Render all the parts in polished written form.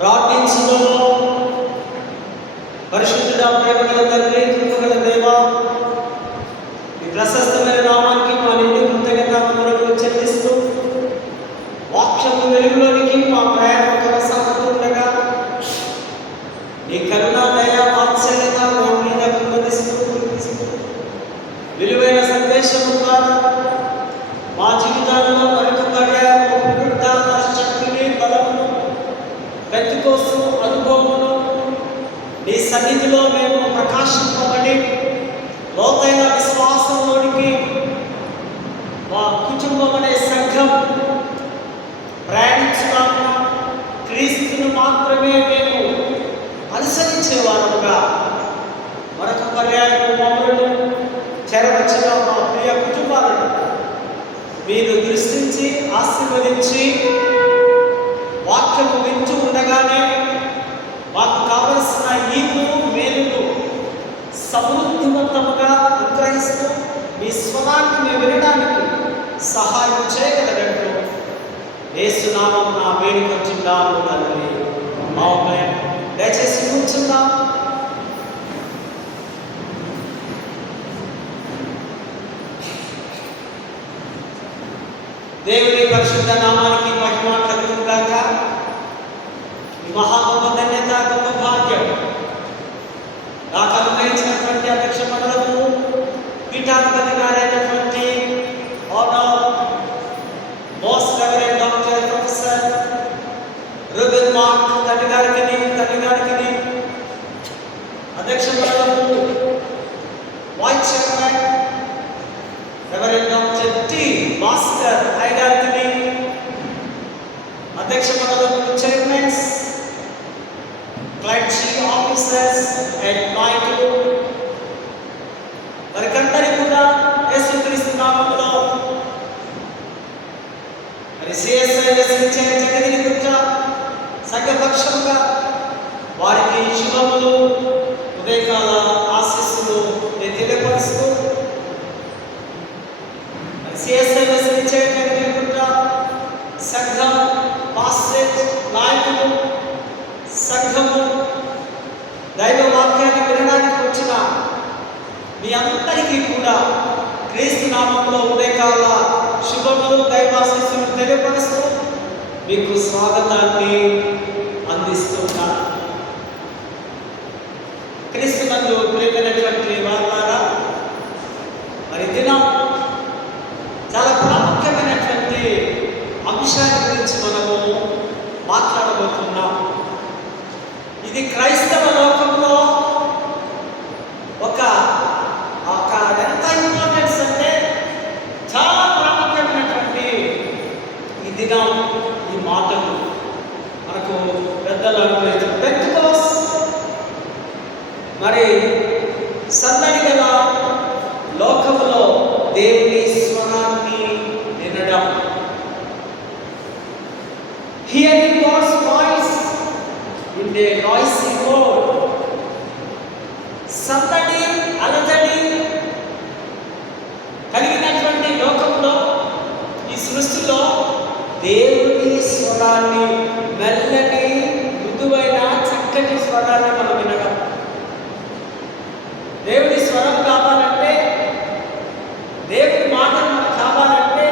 ప్రార్థించుదాము. పరిశుద్ధుడా, ప్రేమగల తండ్రి, కృపగల దేవా, మీ ప్రశస్తమైన నామానికి మా నిండు కృతజ్ఞతాపములు చెల్లిస్తూ వాక్యము వెలుగులోనికి మా ప్రయాణం కొనసాగుతుండగా నీ కరుణ, దయ, వాత్సల్యత మా మీద కుమ్మరిస్తూ విలువైన సందేశము ద్వారా మా జీవితాలలో మరొక పర్యాయం పునరుద్ధాన శక్తిని, బలమును, పెంతుకోస్తూ అనుభవమును నీ సన్నిధిలో మేము ప్రకాశింపబడి లోతైన విశ్వాసంలోనికి మా కుటుంబం అనే సంఘం ప్రయాణించుదాము. క్రీస్తును మాత్రమే మేము అనుసరించేవారముగా మరొక పర్యాయం మమ్మలను చేరవచ్చిన మా ప్రియ కుటుంబాలను మీరు దృష్టించి ఆశీర్వదించి వాక్యము వింటూ ఉండగానే మాకు కావలసిన ఈవులు, మేలులు సమృద్ధివంతముగా అనుగ్రహిస్తూ మీ స్వరాన్ని మేము వినడానికి సహాయం చేయగలగట్టు యేసు నామమున వేడుకొంచున్నాము తండ్రి. ఆమేన్. దయచేసి కూర్చుందాం. దేవుని పరిశుద్ధ నామానికి మహిమ కలుగును గాక. ఈ మహా గొప్ప ధన్యత, గొప్ప భాగ్యం నాకు అనుగ్రహించినటువంటి అధ్యక్ష మండలము పీఠాధిపతి గారైనటువంటి most reverend doctor professor Reuben Mark తండ్రి గారికి, తల్లి గారికి, అధ్యక్ష మండలము vice chairman reverend doctor T master I గారికి, అధ్యక్ష మండలము చైర్మన్స్, క్లర్జీ ఆఫీసర్స్ అండ్ నాయకులు వారికందరికీ కూడా యేసుక్రీస్తు నామములో సిఎస్ఐ జగదిని గుర్త సంఘపక్షముగా వారికి శుభములు, ఉదయకాల ఆశీస్సులు నేను తెలియపరుస్తూ సిఎస్ఐ జగదిని గుర్త సంఘం పాస్టరేట్ నాయకులు, సంఘము దైవ వాక్యాన్ని వినడానికి వచ్చిన మీ అందరికీ కూడా క్రీస్తు నామంలో ఉదయకాల శుభములు, దైవాశీస్సులు తెలియపరుస్తూ మీకు స్వాగతాన్ని అందిస్తున్నాను. క్రీస్తు నందు ప్రియమైనటువంటి వారులారా, మరి దినం చాలా ప్రాముఖ్యమైనటువంటి అంశాన్ని గురించి మనము మాట్లాడబోతున్నాం. ఇది క్రైస్తవ లోకంలో ఒక ఎంత ఇంపార్టెన్స్ అంటే చాలా ప్రాముఖ్యమైనటువంటి ఈ దినం, ఈ మాటలు మనకు పెద్దలు అనుగ్రహించారు. పెంటెకోస్త్ మరి సందడి గల లోకములో దేవుని స్వరాన్ని వినడం, hearing God's voice in a noisy world. సందడి, అలజడి కలిగినటువంటి లోకంలో, ఈ సృష్టిలో దేవుని స్వరాన్ని, మెల్లని, మృదువైన, చక్కటి స్వరాన్ని మనం వినడం. దేవుని స్వరం కావాలంటే, దేవుని మాట మనకు కావాలంటే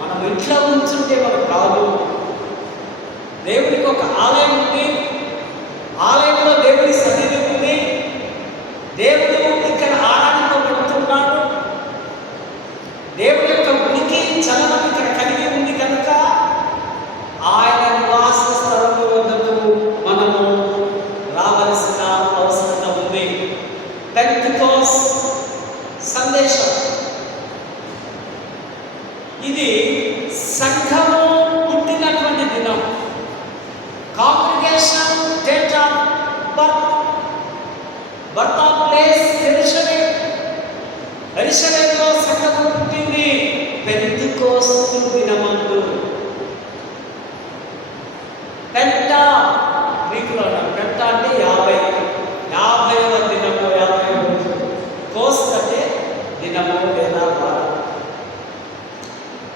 మనం ఇంట్లో ఉంచుంటే మనకు రాదు. దేవునికి ఒక ఆలయం ఉంది, ఆలయంలో దేవుని సన్నిధి ఉంది, దేవుడు ఇక్కడ ఆరాధింపబడుతున్నాడు, దేవుడి యొక్క ఉనికి, చలనం ఇక్కడ కలిగి ఉంది కనుక ఆయన నివాస స్థలము వద్దకు మనము రావలసిన అవసరత ఉంది. పెంటెకోస్త్ సందేశం ఇది సంఘము పుట్టినటువంటి దినం. Congregation date of birth of place ఎరుషలేములో సంఘము పుట్టింది పెంటెకోస్తు దినమందు. పెంట గ్రీకులో పెంట అంటే 50వ దినము, 50వ రోజు. కోస్త్ అంటే దినము లేదా వారం.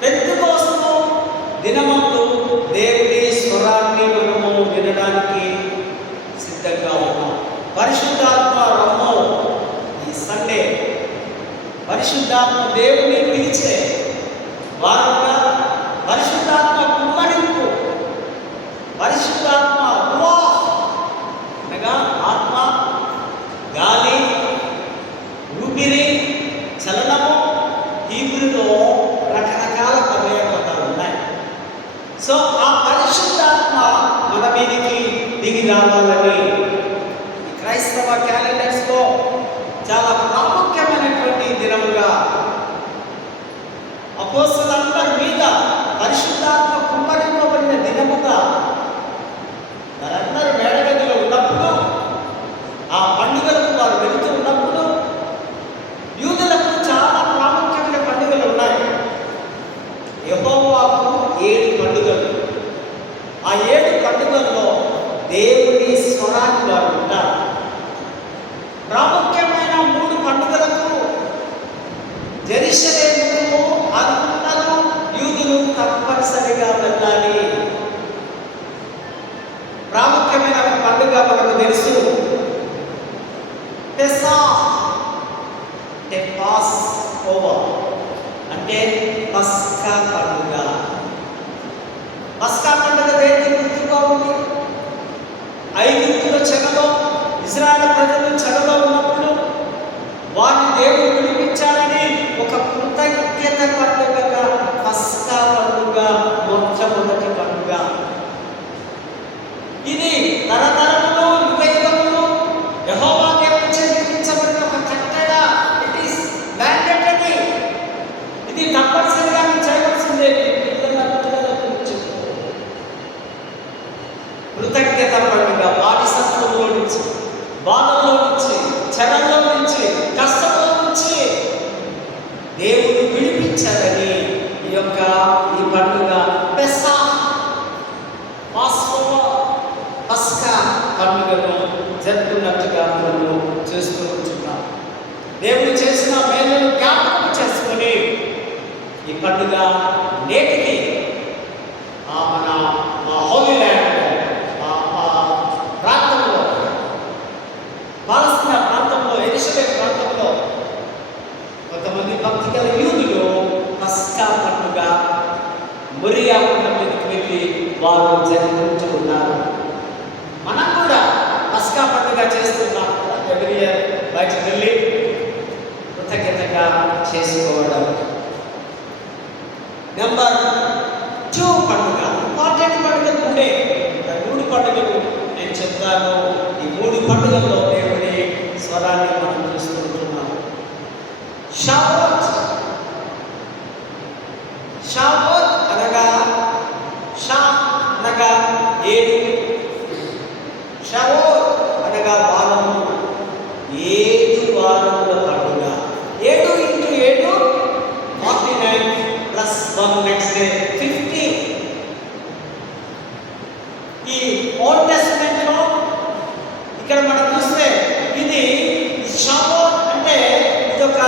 పెంటెకోస్తు దినమందు దేవుడి స్వరాన్ని మనము వినడానికి సిద్ధంగా ఉన్నాం. పరిశుద్ధాత్మ రమ్మో ఈ సండే పరిశుద్ధాత్మ దేవుని పిలిచే వారుగా, పరిశుద్ధాత్మ కుమ్మరింపు, పరిశుద్ధాత్మ అనగా ఆత్మ, గాలి, ఊపిరి, చలనము. హీబ్రూలో రకరకాల పర్యాయపదాలు ఉన్నాయి. సో ఆ పరిశుద్ధాత్మ మన మీదికి దిగి రావాలని ఈ క్రైస్తవ క్యాలెండర్స్లో చాలా ప్రాముఖ్యమైనటువంటి దినముగా అపోస్తలులందరి మీద పరిశుద్ధాత్మ కుమ్మరింపబడిన దినముగా వారందరూ మేడగదిలో ఉన్నప్పుడు, ఆ పండుగలకు వారు వెళుతూ ఉన్నప్పుడు, యూదులకు చాలా ప్రాముఖ్యమైన పండుగలు ఉన్నాయి. యెహోవాకు 7 పండుగలు. ఆ 7 పండుగల్లో దేవుని స్వరాన్ని వారు ఉంటారు. ప్రాముఖ్యమైన 3 పండుగలకు జెరూసలేముకు అందరూ యూదులు తప్పనిసరిగా వెళ్ళాలి. ప్రాముఖ్యమైన ఒక పండుగ మనకు తెలుసు, పాస్ ఓవర్ అంటే పస్కా పండుగ. పస్కా పండుగ దేనికి గుర్తుగా ఉంది? ఐగుప్తుల చెరలో ఇశ్రాయేలు ప్రజలు చెరలో ఉన్నప్పుడు వారిని దేవుడు విడిపించాలని ఒక కృతజ్ఞత పండుగగా పస్కా పండుగ మొట్టమొదటి పండుగ. ఇది తరతరములు యుగయుగములు యెహోవా దేవుని చే నిర్మించబడిన ఒక కట్టడ. It is mandatory. ఇది తప్పనిసరిగా చేయవలసిందే. పిల్లలకు చెప్పు. కృతజ్ఞత పండుగ బానిసత్వంలో నుంచి, బాధల్లో నుంచి, చెరలో నుంచి, కష్టంలో నుంచి దేవుడు విడిపించాలని ఈ పండుగ పస్కా పండుగను జరుపుకున్నట్టుగా మనము చేస్తూ ఉంటున్నాం. దేవుడు చేసిన మేలును జ్ఞాపకం చేసుకొని ఈ పండుగ నేటికి మన హోలీ ల్యాండ్ ప్రాంతంలో, పాలస్తీనా ప్రాంతంలో, యెరూషలేము ప్రాంతంలో కొంతమంది భక్తి గల యూదులు పస్కా పండుగ మొరియా కొండ మీదకి వెళ్ళి వారు జరుపుకుంటూ ఉన్నారు. మనం కూడా పస్కా పండుగ చేస్తున్నాం కదా, ఎవ్రీ ఇయర్ బయటకు వెళ్ళి కృతజ్ఞతగా చేసుకోవడం. నెంబర్ 2 పండుగ, ఇంపార్టెంట్ పండుగ 3 పండుగలు నేను చెప్తాను. ఈ 3 పండుగల్లో దేవుని స్వరాన్ని మనం చూస్తుంటున్నాం. షావోత్ అనగా అనగా 7, షవోత్ అనగా వారము. 7 వారముల పండుగ. 7 × 7 49 + 1 నెక్స్ట్ డే 50. ఈ ఓల్డ్ టెస్టమెంట్ లో ఇక్కడ మనం చూస్తే ఇది షవోత్ అంటే ఇదొక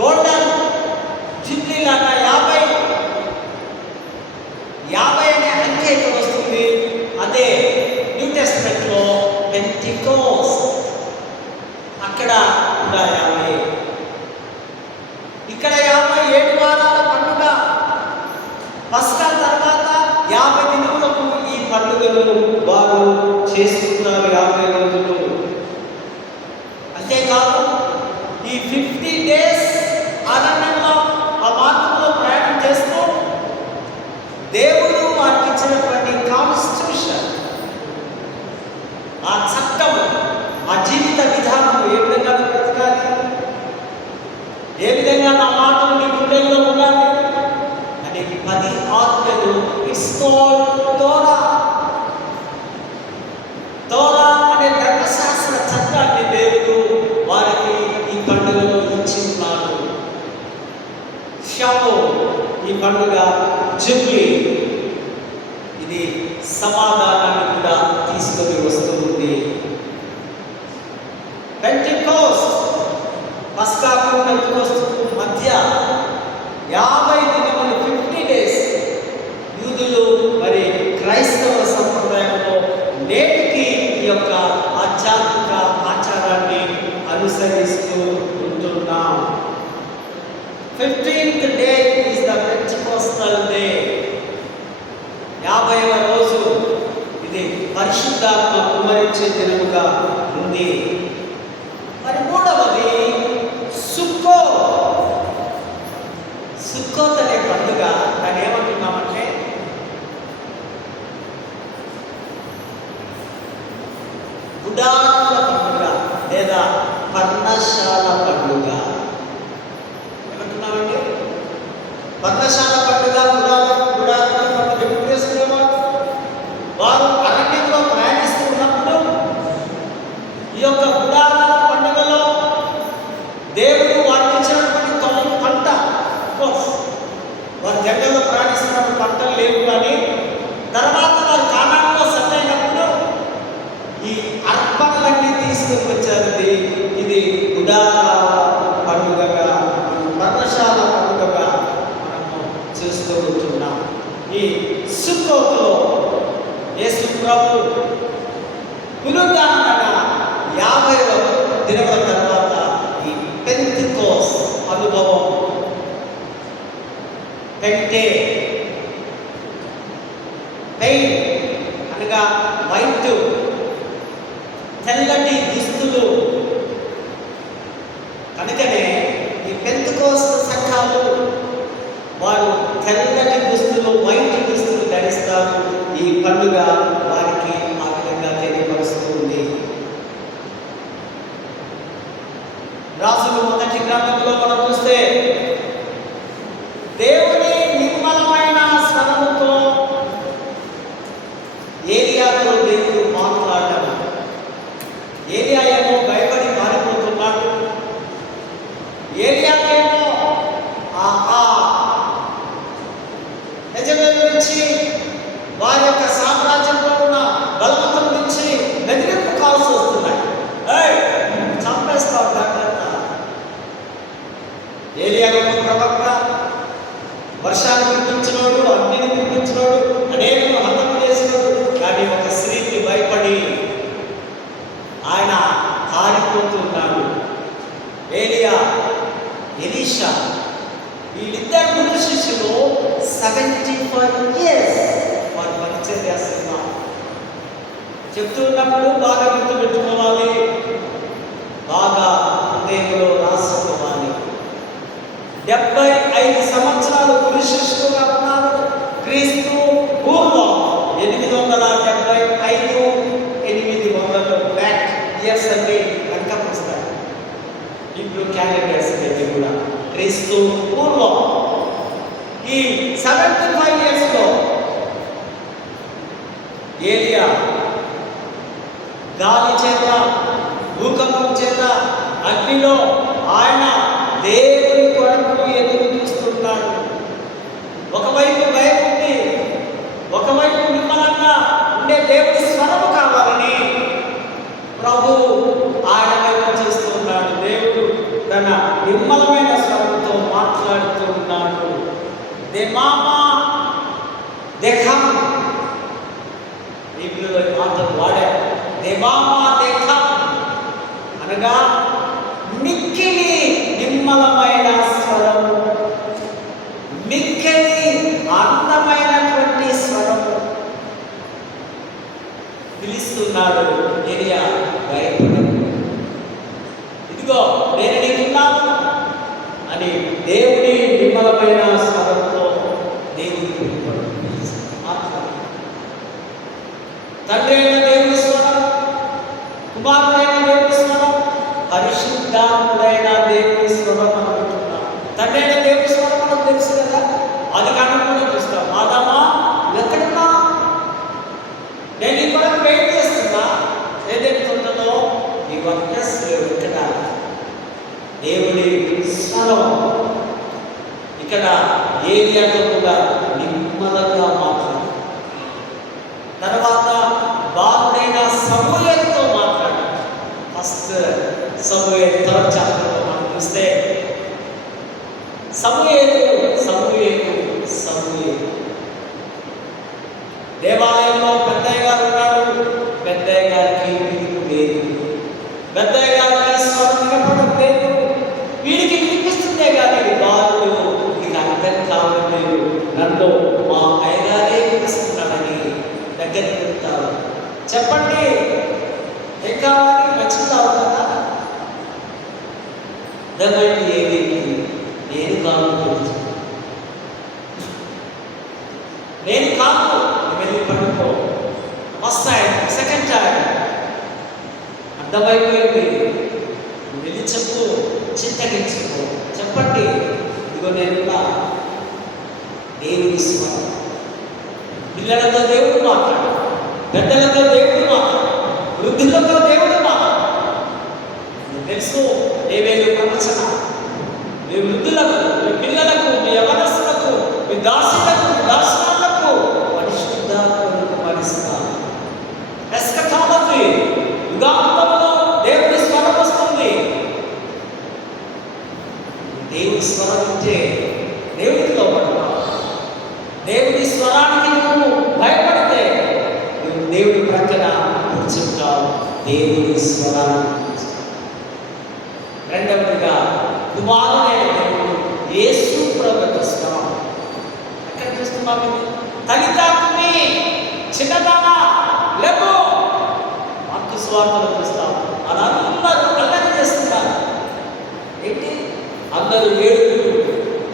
గోల్డెన్ జూబ్లీ లాగా 50 అనే అంకె ఇక్కడ వస్తుంది. అదే న్యూ టెస్టమెంట్ లో పెంటెకోస్ట్, అక్కడ కూడా 50. ఇక్కడ 57 వారాల పండుగ. పస్కా తర్వాత 50 దినములకు ఈ పండుగను వారు చేసుకున్నారు, 50 రోజులు. అంతేకాదు ఈ 50 days ఆనందంలో ఆ మార్గంలో ప్రయాణం చేస్తూ దేవుడు వారికి ఇచ్చినటువంటి కాన్స్టిట్యూషన్, ఆ చట్టం, ఆ జీవిత విధానం, ఏ విధంగా బ్రతకాలి, ఏ విధంగా నా మాటలు నీ గుండెల్లో ఉండాలి అని 10 ఆజ్ఞలు. It's called తోరా. తోరా అనే ధర్మశాస్త్ర చట్టాన్ని దేవుడు వారికి ఈ పండుగలో ఇచ్చి ఉన్నాడు. ఈ పండుగ జూబ్లీ, ఇది సమాధానాన్ని కూడా తీసుకొని వస్తుంది. పెంటెకోస్ట్ పస్కాకు పెంటెకోస్టుకు మధ్య 50 దినములు 50 days యూదులు మరి క్రైస్తవ అనుసరిస్తూ ఉంటున్నాం. 15th day is the Pentecostal day. 50వ రోజు ఇది పరిశుద్ధాత్మ కుమ్మరించే దినముగా ఉంది. మరి మూడవది సుక్కోత్ అనే పండుగ. దాన్ని ఏమంటున్నామంటే గుడారాల పండుగ లేదా పర్ణశాల పండుగ. ఏమంటున్నామండి? పర్ణశాల పండుగ, గుడారాల పండుగ ఎప్పుడు చేసుకునేవారు? వారు అరణ్యంలో ప్రయాణిస్తూ ఉన్నప్పుడు ఈ యొక్క గుడారాల పండుగలో దేవుడు వారికి ఇచ్చినటువంటి తొలి పంట, వారి జంగల్లో ప్రయాణిస్తున్నప్పుడు పంటలు లేవు, కానీ తర్వాత వారు కానానులో సెట్ అయినప్పుడు ఈ అర్పణలన్నీ తీసుకొని వచ్చారు. ఇది గుడారాల పండుగగా, పర్ణశాల పండుగగా మనము చూస్తూ ఉంటున్నాం. ఈ సుక్కోతులో యేసు ప్రభు పునరుద్ధానమైన 50వ దినముల తర్వాత ఈ పెంతెకోస్త్ అనుభవం, పెంటె అనగా వైట్, తెల్లటి దుస్తులు. కనుకనే ఈ పెంతెకోస్త్ సంఘాలు వారు తెల్లటి దుస్తులు, వైట్ దుస్తులు ధరిస్తారు. ఈ పండుగ వారికి ఆ విధంగా తెలియపరుస్తుంది. రాజుల మొదటి గ్రంథంలో మనం చూస్తే దేవుని నిర్మలమైన స్వరముతో ఏలియాతో దేవుడు మాట్లాడటం. ఏలియా ఏమో భయపడి మారిపోతున్నాడు. ఏలియాకేమో యెజెబెలు నుంచి, వారి యొక్క సామ్రాజ్యంలో ఉన్న బలవంతం నుంచి బెదిరింపు కాల్స్ వస్తున్నాయి. చంపేస్తావు జాగ్రత్త. ఏలియా గొప్ప ప్రవక్త, వర్షాన్ని కురిపించినోడు, అగ్నిని కురిపించినోడు, అనేకను హతం చేసినోడు. కానీ ఒక స్త్రీకి భయపడి ఆయన పారిపోతున్నాడు. ఏలియా, ఎలీషా, వీళ్ళిద్దరు ముందు శిష్యులు 75 years వారు పరిచయం చేస్తున్నారు. చెప్తూ ఉన్నప్పుడు బాగా గుర్తుపెట్టుకోవాలి, బాగా హృదయంలో రాసుకోవాలి. 75 సంవత్సరాలు గురు శిష్యులుగా ఉన్నారు. క్రీస్తు పూర్వం 875, 800 బ్యాక్ ఇయర్స్ అంటే వెనకకు వస్తాయి. ఇప్పుడు క్యాలెండర్స్ అయితే కూడా క్రీస్తు పూర్వం ఈ 75 yearsలో ఏలియా గాలి చేత, భూకంపం చేత, అగ్నిలో ఆయన దేవుని కొరకు ఎదురు చూస్తున్నాడు. ఒకవైపు భయపడి, ఒకవైపు నిర్మలంగా ఉండే దేవుని స్వరము కావాలని ప్రభు ఆయన వైపు చూస్తున్నాడు. దేవుడు తన నిర్మలమైన స్వరంతో మాట్లాడుతూ ఉన్నాడు. దేమామా దేఖం, ఇప్పుడు మాటలు వాడారు. దేమామా దేఖం అనగా మిక్కిలి నిర్మలమైన స్వరము, మిక్కిలి అందమైనటువంటి స్వరము పిలుస్తున్నాడు. ఏలియా భయపడి, ఇదిగో నేను నీకున్నాను అని దేవుని నిర్మలమైన స్వరంతో దేవుని మాట్లాడు. తండ్రి అయిన దేవుని స్వరం, కుమారుడైన దేవుని స్వరం, పరిశుద్ధాత్ముడైన దేవుని స్వరం మనం వింటున్నాం. తండ్రి అయిన దేవుని స్వరం మనకు తెలుసు కదా, అది కాకుండా చూస్తాం. ఆదామా ఎక్కడున్నా, నేను ఈ కొరకు వెయిట్ చేస్తున్నా. ఏదైతే తోటలో ఈ వర్కర్స్ ఇక్కడ దేవుని స్వరం ఇక్కడ ఏలియాతో కూడా నిమ్మలంగా మాట్లాడు. తర్వాత బాలుడైన సమూయేలుతో మాట్లాడు. ఫస్ట్ సమూయేలు 3rd chapterలో మనం చూస్తే సమూయేలు దేవాలయంలో పెద్దయ్య గారు ఉన్నాడు. పెద్దయ్య గారికి లేదు. పెద్దయ్య గారికి స్వరం వినపడదు. నన్ను మా అయ్యగారే పిలుస్తున్నాడని దగ్గరికి వెళ్తారు. చెప్పండి, ఏం కావాలి? నచ్చుతావు కదా. అర్థమైంది ఏమిటి? నేను కాదు తెలుసు, నేను కాదు. వెళ్ళి పడుకో. ఫస్ట్ టైం, సెకండ్ టైం అర్థమైపోయింది. వెళ్ళి చెప్పు, చింతగించుకో. చెప్పండి, ఇదిగో నేను దేవుని స్వరం. పిల్లలతో దేవుడు మాట్లాడు, పెద్దలతో దేవుడు మాట్లాడు, వృద్ధులతో దేవుడు మాట్లాడు. తెలుసు ఏవేలు ప్రవచన మీ వృద్ధులకు, మీ పిల్లలకు, మీ యవనస్తులకు, మీ దాసులకు, మీ దాసులకు పరిశుద్ధాత్మను కుమరిస్తాను. ఎస్కటాలజీ యుగాంతంలో దేవుని స్వరం వస్తుంది. దేవుని స్వరం అంటే దేవుడికి లోపడతావు. దేవుని స్వరానికి నువ్వు భయపడితే నువ్వు దేవుడి ప్రక్కన కూర్చుంటావు. దేవుని స్వరాన్ని రెండవదిగా కుమారుడైన దేవుడు యేసు ప్రభువుకు స్వరం. ఎక్కడ చూస్తున్నాం? తల్లిదండ్రుని చిన్నదానా లేవు. మార్కు సువార్తలో చూస్తాం. అందరూ అల్లరి చేస్తున్నారు. ఏంటి? అందరూ ఏడుగురు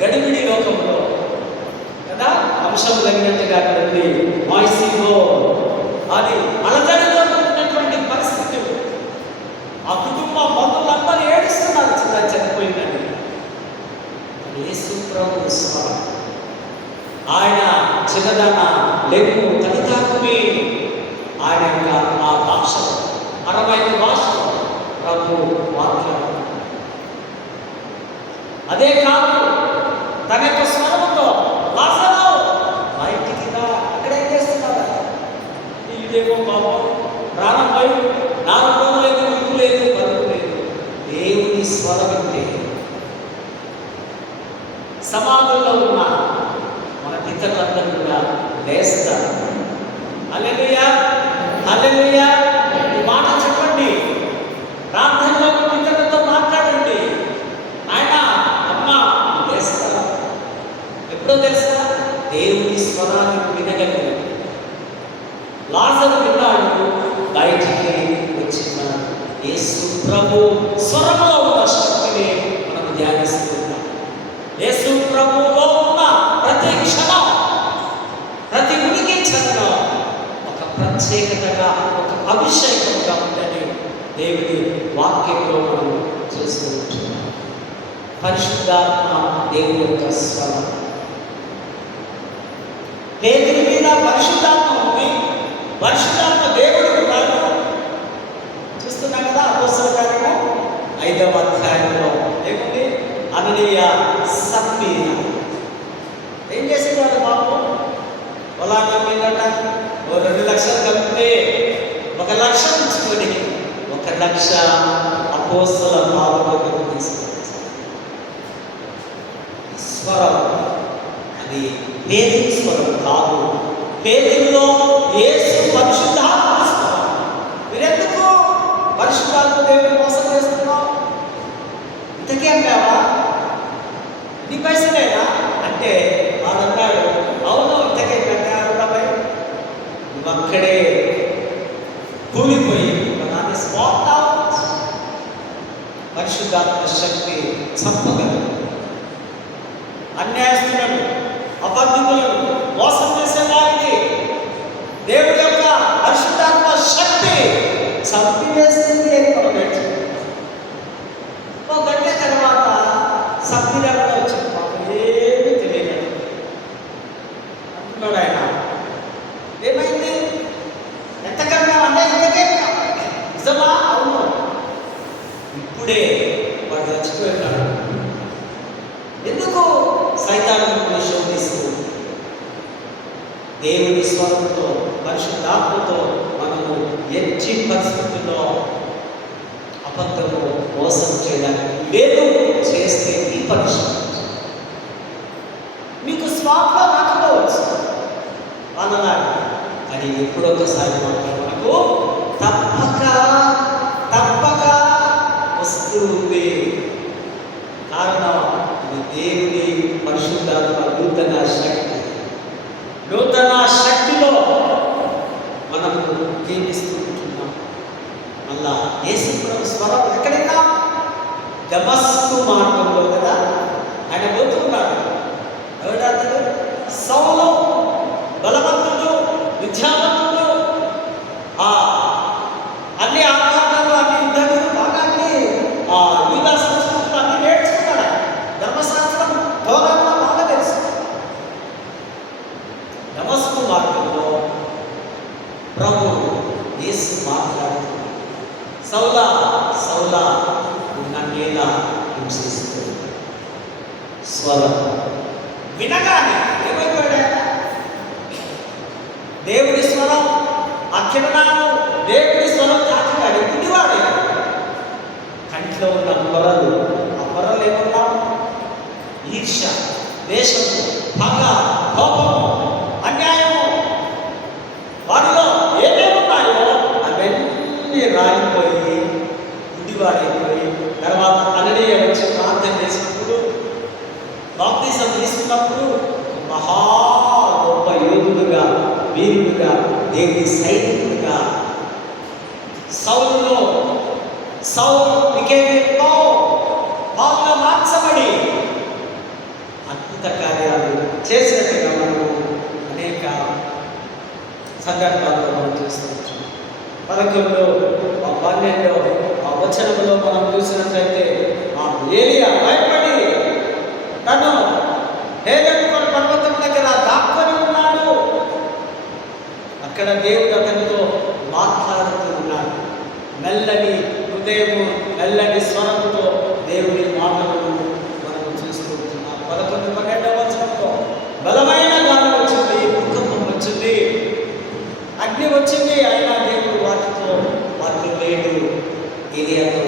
గడిబిడి లోకంలో కదా, అంశం కలిగినట్టుగా అక్కడ ఉంది. వాయిసీలో అది అలజడితో ఉన్నటువంటి పరిస్థితి. ఆ కుటుంబ బంధువులందరూ ఏడుస్తున్నారు చిన్న చనిపోయిందని. యేసు ప్రభువు స్వరం. ఆయన చిన్నదాన లేవు తల్లిదండ్రుని ఆయన యొక్క ఆ భాష, అరవైన భాష ప్రభు వాక్యం. అదే కాదు, తన యొక్క స్వరముతో లాజరు బయటికి రా. అక్కడ ఏం చేస్తున్నారు? ఇదేమో పాపం ప్రాణంపై 4 రోజులైతే ఉరుకు లేదు, పరుగు లేదు. దేవుని స్వరం అంటే సమాధుల్లో ఉన్న మన పితరులందరూ కూడా లేస్తారు. హల్లెలూయా, హల్లెలూయా. ఈ మాట చెప్పండి. ప్రార్థనలో పితరులతో మాట్లాడండి. ఆయన అమ్మ లేస్తారా? ఎప్పుడో తెలుసా? దేవుని స్వరాన్ని వినగలిగాడు. లాజరు విన్నాడు, బయటికి వచ్చినాడు. యేసు ప్రభు స్వరంలో ఉన్న శక్తిని మనం ధ్యానిస్తున్నాం. యేసు ప్రభువులో ఉన్న ప్రతి క్షణం, ప్రతి ఉనికి క్షణం ఒక ప్రత్యేకతగా, ఒక అభిషేకంగా ఉందని దేవుని వాక్యంలో మనం చూస్తూ ఉంటున్నాం. పరిశుద్ధాత్మ దేవుని యొక్క స్వరం. పేతురు మీద పరిశుద్ధాత్మ ఉంది, పరిశుద్ధాత్మ దేవుడు ఉన్నాడు. చూస్తున్నాం కదా అపోస్తల కార్యము 5వ అధ్యాయంలో ఏముంది? అననీయ సప్పీరా ఏం చేసేవాడు? బాబు పొలాన్ని అమ్మిందట. 2 లక్షలు కలిపితే 1 లక్ష ఉంచుకొని 1 లక్ష అపోస్తల పాదములకు తీసుకొచ్చాడు. స్వరం అది పేతురు స్వరం కాదు. పేతురులో యేసు పరిశుద్ధాత్మ స్వరం. మీరెందుకు పరిశుద్ధాత్మ దేవుని మోసం చేస్తున్నావు? ఇంతకే అంటావా? నీ పైసలేనా అంటే వాడన్నాడు, అవును ఇంతకే కట్టారు డబ్బై. నువ్వు అక్కడే కూలిపోయి పరిశుద్ధాత్మ శక్తి చంపగలదు. అన్యాయస్తులను, అబద్ధికులను మోసం చేసే వారిని దేవుడి యొక్క పరిశుద్ధాత్మ శక్తి చంపివేస్తుంది అని మనం నేర్చుకుంటాం. ఒక గంట తర్వాత సభ్యులను వచ్చింది. మాకు ఏమీ తెలియదు అంటున్నాడు ఆయన. ఏమైంది? ఎంతకన్నా అంటే ఇంతకే నిజమా? అవును. ఇప్పుడే వాడు చచ్చిపోయినాడు. ఎందుకు? సైతాను శోధిస్తూ దేవుని స్వరంతో, పరిశుద్ధాత్మతో మనము ఎట్టి పరిస్థితుల్లో అబద్ధము మోసం చేయడానికి లేదు. చేస్తే ఈ పరిస్థితి మీకు స్వార్థ రాకపోవచ్చు అన్నలాగా, కానీ ఎప్పుడొకసారి మాత్రం మనకు తప్పక వస్తుంది. కారణం ఇది దేవుని పరిశుద్ధాత్మ నూతన శక్తి. నూతన శక్తిలో మనము జీవిస్తూ ఉంటున్నాం. మళ్ళా యేసు ప్రభు స్వరం ఎక్కడైనా దమస్కు మార్గంలో కదా ఆయన పోతున్నాడు. ఎవడతడు? సౌలు, బలవంతుడు, విద్యావంతుడు, అన్ని ఆకారాలు, అన్ని యుద్ధాలు బాగా అన్ని యూదా సంస్కృతులు అన్ని నేర్చుకున్నాడు. ధర్మశాస్త్రం దూరంగా బాగా తెలుసు. దమస్కు మార్గంలో ప్రభు యేసు మాట్లాడుతున్నాడు. సౌలా సౌలా నన్నేలా హింసిస్తూ. స్వరం వినగానే ఏమైపోయాడు? దేవుడి స్వరం, అక్షరాలు దేవుడి స్వరం తాకినాడు. గుడివాడే కంట్లో ఉన్న పొరలు, ఆ పొరలు ఏమన్నా? ఈర్ష, ద్వేషము, పగ, కోపము, అన్యాయము, వారిలో ఏమేమున్నాయో అవన్నీ రాలిపోయి గుడివాడైపోయి, తర్వాత అననీయ వచ్చి ప్రార్థన చేసినప్పుడు, బాప్తిజం తీసుకున్నప్పుడు మహా గొప్ప యోధుడుగా, వీరుడుగా, దేవుని సైనికుడుగా సౌలులో సౌలు పావుగా మార్చబడి అద్భుత కార్యాలు చేసినట్టుగా మనము అనేక సందర్భాల్లో మనం చూస్తూ 11 వచనంలో మనం చూసినట్లయితే ఏలియా భయపడి తను హేలెను పర్వతం దగ్గర దాక్కొని ఉన్నాడు. అక్కడ దేవుడు అతనితో మాట్లాడుతూ ఉన్నాడు. మెల్లని హృదయము, మెల్లని స్వరంతో దేవుడి మాటలను మనం చూస్తూ ఉంటున్నాం. 11-12 వచనంలో బలమైన గాలి వచ్చింది, భూకంపం వచ్చింది, అగ్ని వచ్చింది. అయినా దేవుడు వాటితో లేడు. ఏలియాతో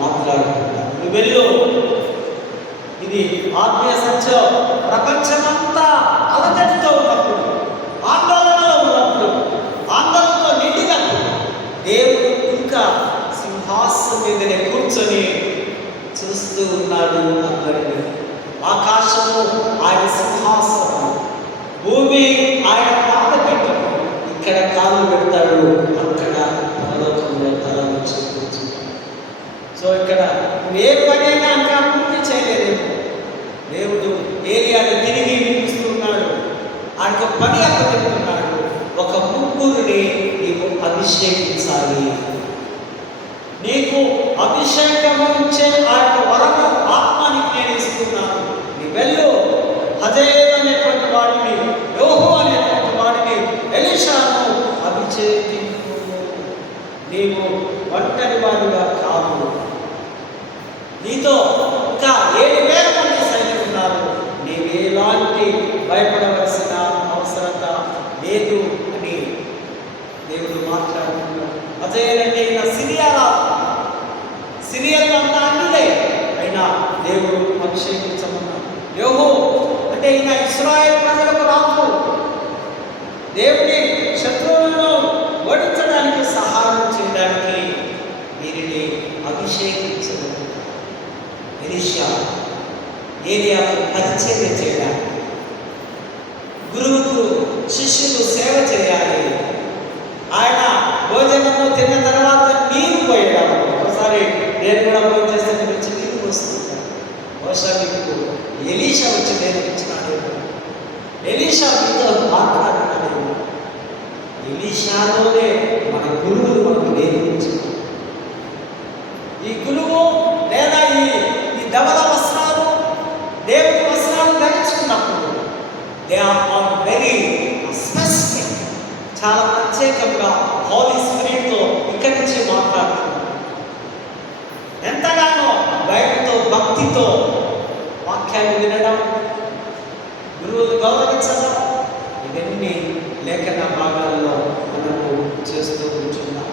మాట్లాడుతున్నాడు. నువ్వు వెళ్ళు. ఇది ఆత్మీయ సత్యం. ప్రపంచమంతా అలజడితో ఉన్నప్పుడు, ఆందోళనలో ఉన్నప్పుడు, ఆందోళనతో నిండినప్పుడు దేవుడు ఇంకా సింహాసనం మీదనే కూర్చొని చూస్తూ ఉన్నాడు అందరినీ. ఆకాశము ఆయన సింహాసనం, భూమి ఆయన పాదపీఠం. ఇక్కడ కాళ్ళు పెడతాడు, అక్కడ పరలోకంలో తల నుంచి కూర్చుంటాడు. సో ఇక్కడ ఏ పనైనా ఇంకా పూర్తి చేయలేదేమో. దేవుడు ఏలియాను తిరిగి పిలుస్తున్నాడు. ఆయనకు పని అప్పచెప్తున్నాడు. ఒక ముగ్గురిని నీకు అభిషేకించాలి. నీకు అభిషేకమించే ఆ యొక్క వరము, ఆత్మానికి నేను ఇస్తున్నాను. నీ వెళ్ళు. హజేల్ అనేటువంటి వాడిని, యోహు అనేటువంటి వాడిని, ఎలీషాను అభిషేకించు. నీవు ఒంటరి వాడిగా కాదు. నీతో ఇంకా 7,000 మంది సైనికులు ఉన్నారు. నీవు ఎలాంటి భయపడవలసిన అవసరత లేదు అని దేవుడు మాట్లాడుతున్నాడు. అజేలంటే ఈయన సిరియన్లు అంతా అన్నిలే, అయినా దేవుడు అభిషేకించమన్నాడు. యోహు అంటే ఈయన ఇశ్రాయేలు ప్రజలకు రాజు. దేవుని శత్రువులను ఓడించడానికి, సహాయం చేయడానికి వీరిని అభిషేకించడం. ఎలీషా ఏలియాకు పరిచర్య చేయడానికి, గురువుకు శిష్యులు సేవ చేయాలి. ఆయన భోజనము తిన్న తర్వాత నీరు పోయడం. ఒకసారి నేను కూడా భోజనం చేస్తే మీరు వచ్చి నీరు పోస్తుంటాను. బహుశా మీకు ఎలీషా వచ్చి నేర్పించినాడేమో, ఎలీషా మీతో మాట్లాడినాడేమో. ఎలీషాలోనే మన గురువులు మనకు నేర్పించారు. ఈ గురువు లేదా ఈ ధవల వస్త్రాలు, దేవుని వస్త్రాలు ధరించుకున్నప్పుడు దే ఆర్ వెరీ స్పెసిఫిక్, చాలా ప్రత్యేకంగా హోలీ స్పిరిట్తో ఇక్కడి నుంచి మాట్లాడుతున్నారు. ఎంతగానో భయంతో, భక్తితో వాక్యాన్ని వినడం, గురువులు గౌరవించడం, ఇవన్నీ లేఖన భాగాల్లో మనము చేస్తూ కూర్చున్నాం.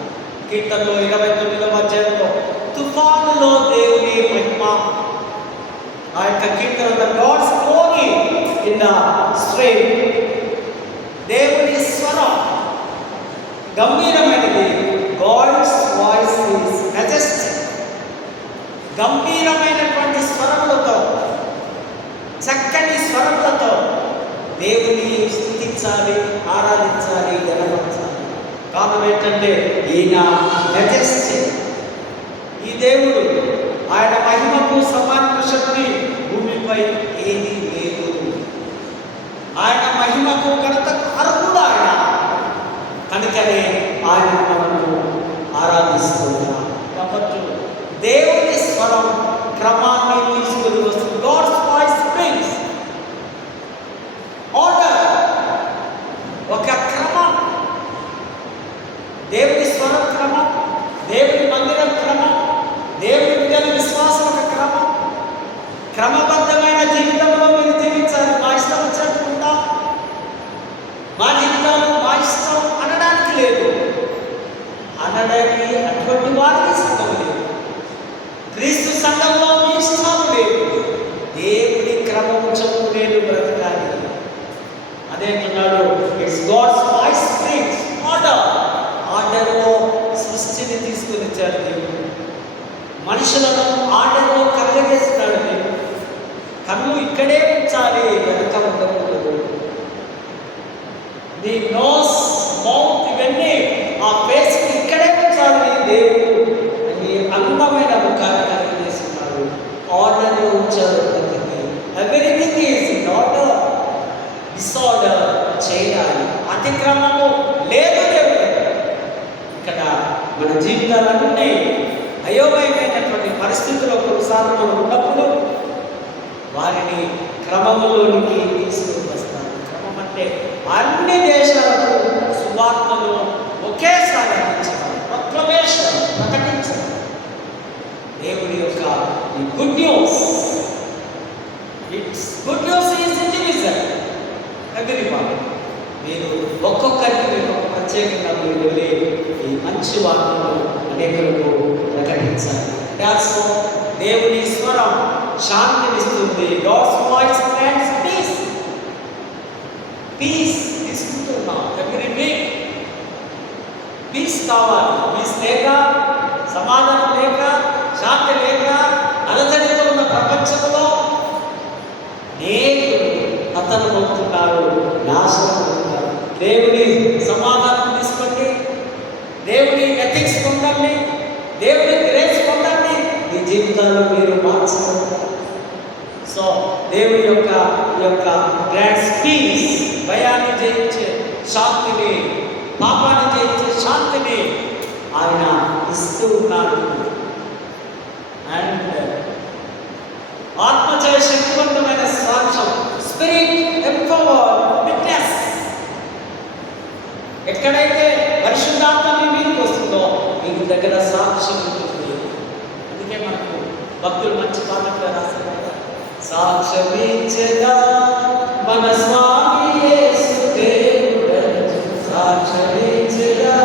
కీర్తనలో 29వ అధ్యాయంలో తుఫానులో దేవుని మహిమ, ఆ యొక్క కీర్తన God's glory in the stream. దేవుని స్వరం గంభీరమైనది. God's voice is majestic. గంభీరమైనటువంటి స్వరములతో, చక్కని స్వరములతో దేవుని స్తుతించాలి, కారణం ఏంటంటే ఈయన మెజెస్టిక్. ఈ దేవుడు ఆయన మహిమకు సమాన శక్తి భూమిపై ఏది లేదు. ఆయన మహిమకు ఘనతకు అర్హుడు ఆయన. కనుకనే ఆయన మనము ఆరాధిస్తున్నాం. కాబట్టి దేవుని స్వరం క్రమాన్ని తీసుకుని వస్తుంది. గాడ్స్ వాయిస్ బ్రింగ్స్ ఆర్డర్, ఒక క్రమం. దేవుని స్వరం క్రమం, దేవుని మందిరం క్రమం, దేవుని బిడ్డల విశ్వాసం ఒక క్రమం. క్రమబద్ధమైన జీవితంలో మీరు జీవించాలి. మా ఇష్టం వచ్చినట్టు ఉంటాం, మా జీవితంలో మా ఇష్టం అనడానికి లేదు. అనడానికి అటువంటి వారికి సంఘం లేదు. క్రీస్తు సంఘంలో మీ ఇష్టం లేదు. దేవుని క్రమం చదువులేదు బ్రతకాలి. అదే అంటున్నాడు, it's God's voice brings order. ఆర్డర్లో సృష్టిని తీసుకుని వచ్చాడు దేవుడు. మనుషులను ఆర్డర్లో కలగజేస్తున్నాడు దేవుడు. కన్ను ఇక్కడే ఉంచాలి, వెనక ఉండకూడదు. నీ నోస్, మౌత్ ఇవన్నీ ఆ ఫేస్ ఇక్కడే ఉంచాలి దేవుడు అని అందమైన ముఖాన్ని కలిగజేస్తున్నాడు. ఆర్డర్లో ఉంచాడు. Everything is in order. Disorder చేయాలి, అతిక్రమము లేదు దేవుడు. ఇక్కడ మన జీవితాలన్నీ అయోమయమైనటువంటి పరిస్థితుల్లో కొన్నిసార్లు మనం ఉన్నప్పుడు వారిని క్రమంలోనికి తీసుకుని వస్తారు. క్రమం అంటే అన్ని దేశాలకు సువార్తను ఒకేసారి అందించాలి, ప్రొక్లమేషన్ ప్రకటించాలి. దేవుడి యొక్క ఈ good news, it's good news is individual. Everyone, మీరు ఒక్కొక్కరికి మీకు ఒక ప్రత్యేకంగా మీరు వెళ్ళి ఈ మంచి వార్తను అనేకులకు ప్రకటించాలి. దేవుని స్వరం శాంతినిస్తుంది. God's voice grants peace. Peace తీసుకుంటున్నాం ఎవ్రీ వీక్. పీస్ కావాలి. పీస్ లేక, సమాధానం లేక, శాంతి లేక అలజడితో ఉన్న ప్రపంచంలో అనేకులు పతనమవుతున్నారు, నాశనం అవుతున్నారు. దేవుని సమాధానం తీసుకోండి, దేవుని ఎథిక్స్ పొందండి, దేవుని గ్రేస్ పొందండి. మీ జీవితాల్లో మీరు మార్చగలుగుతారు. సో దేవుని యొక్క గ్రాండ్ పీస్, భయాన్ని జయించే శాంతిని, పాపాన్ని జయించే శాంతిని ఆయన ఇస్తూ ఉన్నాడు. అండ్ ఆత్మచయ శక్తివంతమైన సాక్ష్యం, స్పిరిట్ ఎంపవర్డ్ విట్నెస్. ఎక్కడైతే పరిశుద్ధాత్మ మీ మీదకి వస్తుందో మీ దగ్గర సాక్ష్యం ఉంటుంది. అందుకే మనకు భక్తులు మంచి పాటలు రాస్తారు కదా, సాక్ష్యమిచ్చెదా మన స్వామి యేసు దేవుడని, సాక్ష్యమిచ్చెదా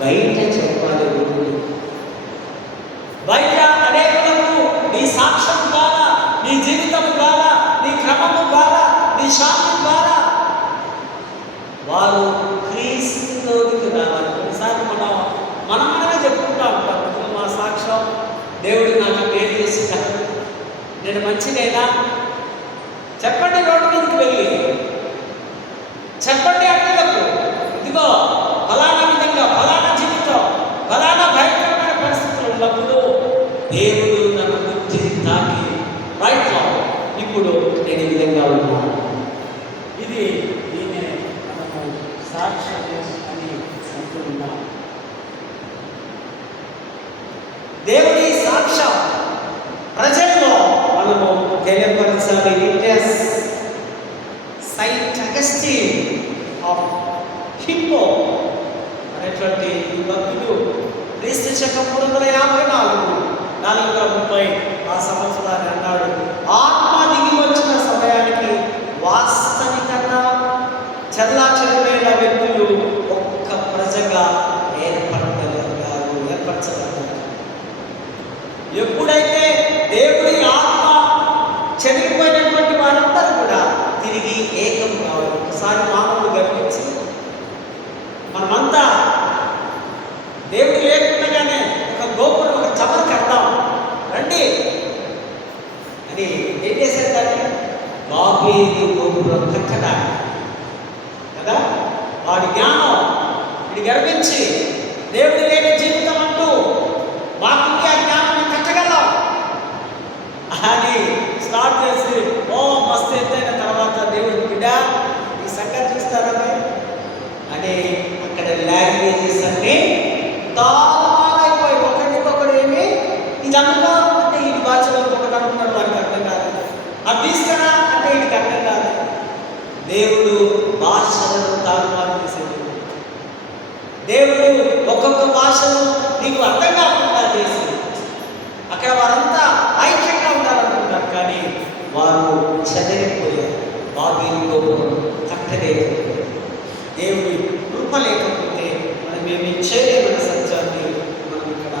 బయట చెప్పాలి. బయట అనేకులకు నీ సాక్ష్యం ద్వారా, నీ జీవితం ద్వారా, నీ క్రమము ద్వారా, నీ శాంతి ద్వారా వారు క్రీస్తులోకి రావాలి. కొన్నిసార్లు మనమే చెప్పుకుంటా ఉంటాం, మా సాక్ష్యం దేవుడు నాకు పేరు చేసినాడు, నేను మంచిదేనా చెప్పండి. రోడ్డు మీదకి వెళ్ళి చెప్పండి అన్నులకు, ఇదిగో ఫలానా విధంగా, ఫలానా జీవితం, ఫలానా భయంకరమైన పరిస్థితులు ఉన్నప్పుడు దేవుడు నన్ను గుర్తి తాకి రైట్లో ఇప్పుడు నేను ఈ విధంగా ఉన్నాను. ఇది దీన్ని మనము సాక్ష్యం అని అంటున్నాం. దేవుడి సాక్ష్యం ప్రజల్లో మనము తెలియపరచాలి. Witness. Saint Augustine of Hippo అనేటువంటి ఈ భక్తుడు క్రీస్తు శకం 430 ఆ సంవత్సరాన్ని అన్నాడు, ఆత్మ దిగి వచ్చిన సమయానికి వాస్తవికంగా చెల్లాచెదురైన వ్యక్తులు ఒక్క ప్రజగా ఏర్పరచబడ్డారు. బాబేలు గోపురం కట్టడానికి కదా. వాడి జ్ఞానం ఇది గర్వించి దేవుడు లేని జీవితం అంటూ మాకుంటే ఆ జ్ఞానం కట్టగలం అని స్టార్ట్ చేసి మస్తు ఎత్తైన తర్వాత దేవుడు బిడ్డ ఈ సంగతి చూస్తారని అని అక్కడ లాంగ్వేజెస్ అన్నీ తాళమైపోయి ఒకరికొకడు ఏమి ఇది అనుకో అంటే ఇది భాషలో ఒకటి అనుకున్నాడు వాడికి అర్థం కాదు, అది తీసుకురా అంటే వీడికి అర్థం కాదు. దేవుడు భాషలను తారుమారు చేసేది. దేవుడు ఒక్కొక్క భాషను నీకు అర్థం కాకుండా చేసి అక్కడ వారంతా ఐక్యంగా ఉండాలనుకుంటారు, కానీ వారు చదివిపోయారు. బాబేలు గోపురం కట్టలేకపోయారు. దేవుడి కృప లేకపోతే మనం ఏమి చేయలేమన్న సత్యాన్ని మనం ఇక్కడ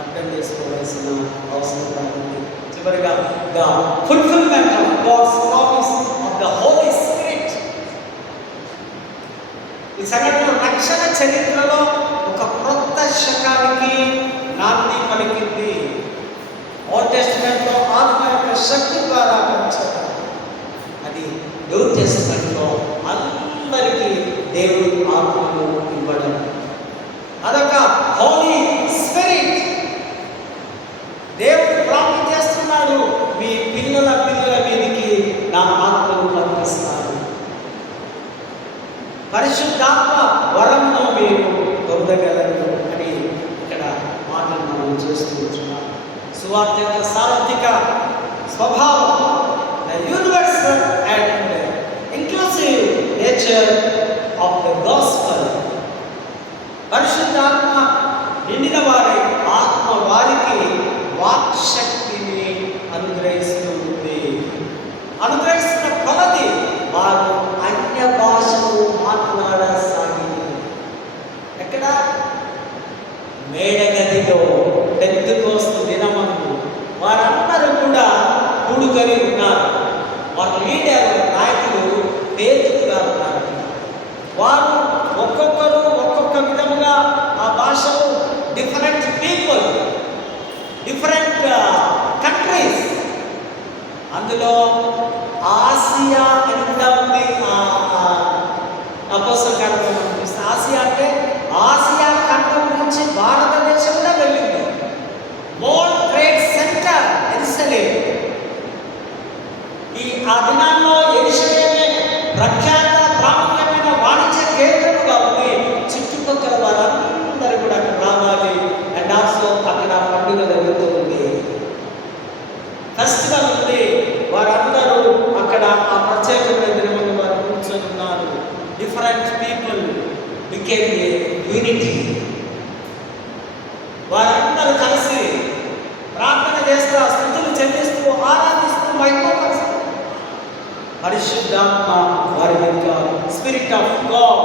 అర్థం చేసుకోవాల్సిన అవసరం ఉంది. చివరిగా the fulfilment of God's promise of the Holy Spirit. ఈ సంఘటన రక్షణ చరిత్రలో ఒక క్రొత్త శకానికి నాంది పలికింది. ఓల్డ్ టెస్టిమెంట్లో ఆత్మ యొక్క శక్తి ద్వారా పెంచారు, అది న్యూ టెస్టిమెంట్లో అందరికీ దేవుడు ఆత్మను ఇవ్వడం. అదొక హోలీ స్పిరిట్. దేవుడు ప్రామిస్ చేస్తున్నాడు, మీ పిల్లల మీదకి నా ఆత్మను పంపిస్తాను. పరిశుద్ధాత్మ వరంలో మీరు పొందగలరు అని ఇక్కడ మాటలు మనం చేస్తూ ఉంటున్నాం. సువార్త యొక్క సార్వత్రిక స్వభావం, the universal and inclusive nature of the gospel. పరిశుద్ధాత్మ నిండిన వారి ఆత్మ వారికి వాక్శక్తిని అనుగ్రహిస్తూ ఉంది. అనుగ్రహిస్తున్న కొలది వారు అన్య భాషలు మాట్లాడసాగింది. ఎక్కడ? మేడగదిలో పెంతెకోస్తు దినమందు వారందరూ కూడా కూడుకొని ఉన్నారు. వారి లీడర్ నాయకులు పేతురు గారు ఉన్నారు. వారు ఒక్కొక్కరు ఒక్కొక్క విధముగా ఆ భాషలు డిఫరెంట్ పీపుల్, డిఫరెంట్ కంట్రీస్. అందులో ఆసియా అని కూడా ఉంది. అపోస్తల కార్యక్రమం చూస్తే ఆసియా అంటే ఆసియా ఖండం నుంచి భారతదేశం కూడా వెళ్ళింది. World trade centre Jerusalem. ఆ దినాల్లో ఎరుసలేమే ప్రఖ్యాత ప్రాముఖ్యమైన వాణిజ్య కేంద్రముగా ఉంది. చుట్టుపక్కల వారందరూ కూడా అక్కడ రావాలి. అండ్ ఆల్సో అక్కడ పండుగ జరుగుతుంది, ఫెస్టివల్ ఉంది. వారందరూ అక్కడ ఆ ప్రత్యేకమైన దినములు వారు కూర్చొని ఉన్నారు. Different people became a unity. వారందరూ కలిసి ప్రార్థన చేస్తూ, స్తుతులు చెల్లిస్తూ, ఆరాధిస్తూ, మహిమపరుస్తూ పరిశుద్ధాత్మ వారి యొక్క స్పిరిట్ ఆఫ్ గాడ్